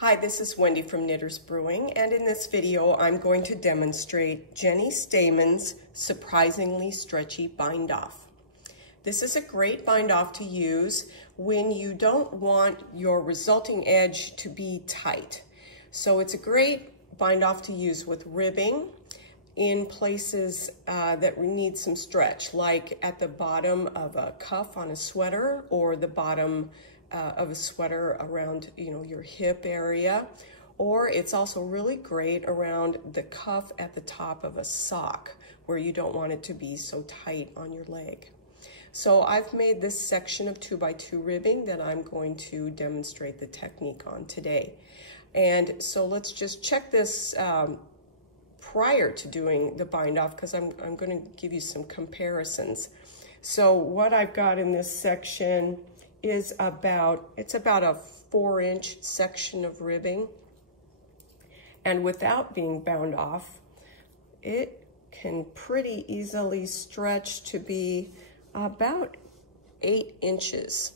Hi, this is Wendy from Knitters Brewing, and in this video I'm going to demonstrate Jeny Stayman's surprisingly stretchy bind off. This is a great bind off to use when you don't want your resulting edge to be tight. So it's a great bind off to use with ribbing in places that need some stretch, like at the bottom of a cuff on a sweater or the bottom of a sweater around, your hip area, or it's also really great around the cuff at the top of a sock where you don't want it to be so tight on your leg. So I've made this section of 2x2 ribbing that I'm going to demonstrate the technique on today. And so let's just check this prior to doing the bind off, because I'm going to give you some comparisons. So what I've got in this section is about a 4-inch section of ribbing, and without being bound off, it can pretty easily stretch to be about 8 inches.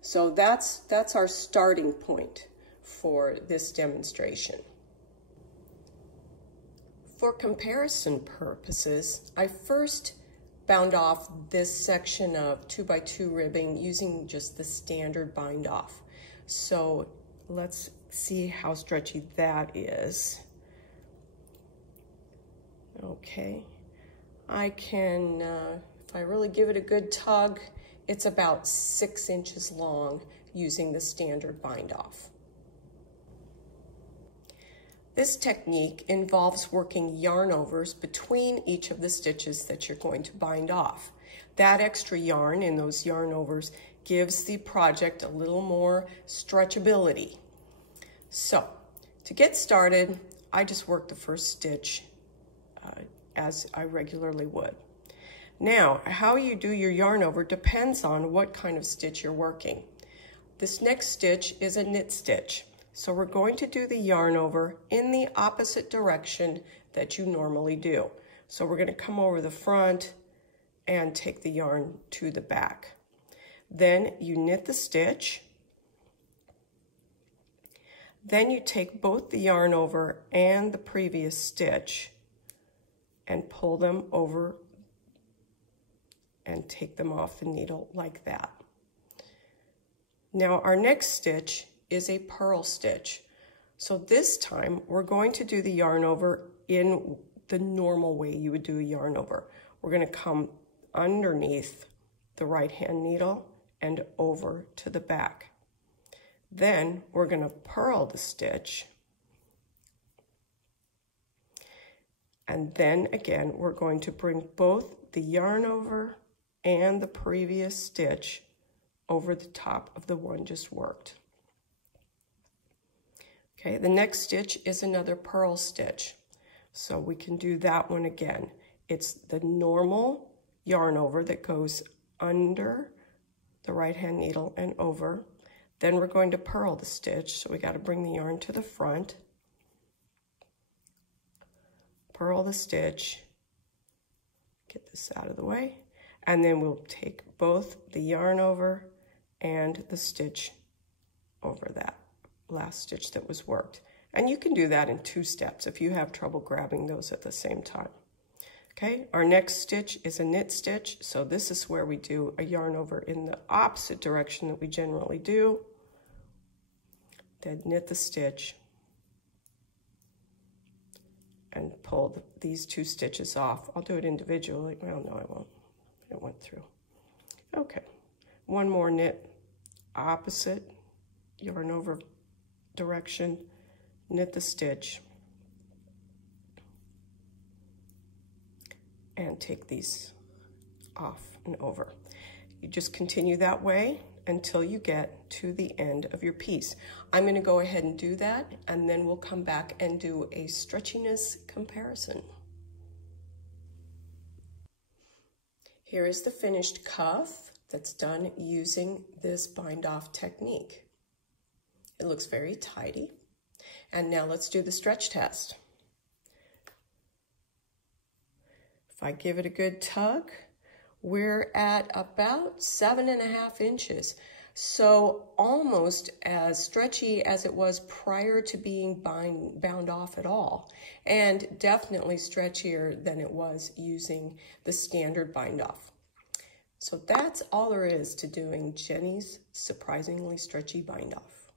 So that's our starting point for this demonstration. For comparison purposes, I first bound off this section of 2x2 ribbing using just the standard bind off. So let's see how stretchy that is. Okay, I can, if I really give it a good tug, it's about 6 inches long using the standard bind off. This technique involves working yarn overs between each of the stitches that you're going to bind off. That extra yarn in those yarn overs gives the project a little more stretchability. So, to get started, I just work the first stitch as I regularly would. Now, how you do your yarn over depends on what kind of stitch you're working. This next stitch is a knit stitch. So we're going to do the yarn over in the opposite direction that you normally do. So we're going to come over the front and take the yarn to the back. Then you knit the stitch. Then you take both the yarn over and the previous stitch and pull them over and take them off the needle like that. Now our next stitch is a purl stitch. So this time we're going to do the yarn over in the normal way you would do a yarn over. We're going to come underneath the right hand needle and over to the back. Then we're going to purl the stitch. And then again, we're going to bring both the yarn over and the previous stitch over the top of the one just worked. Okay, the next stitch is another purl stitch. So we can do that one again. It's the normal yarn over that goes under the right hand needle and over. Then we're going to purl the stitch. So we got to bring the yarn to the front, purl the stitch, get this out of the way, and then we'll take both the yarn over and the stitch over that last stitch that was worked. And you can do that in 2 steps if you have trouble grabbing those at the same time. Okay, our next stitch is a knit stitch. So this is where we do a yarn over in the opposite direction that we generally do. Then knit the stitch and pull these 2 stitches off. I'll do it individually. Well, no, I won't. It went through. Okay, one more knit, opposite, yarn over direction, knit the stitch, and take these off and over. You just continue that way until you get to the end of your piece. I'm going to go ahead and do that, and then we'll come back and do a stretchiness comparison. Here is the finished cuff that's done using this bind off technique. It looks very tidy. And now let's do the stretch test. If I give it a good tug, we're at about 7.5 inches. So almost as stretchy as it was prior to being bound off at all, and definitely stretchier than it was using the standard bind off. So that's all there is to doing Jeny's surprisingly stretchy bind off.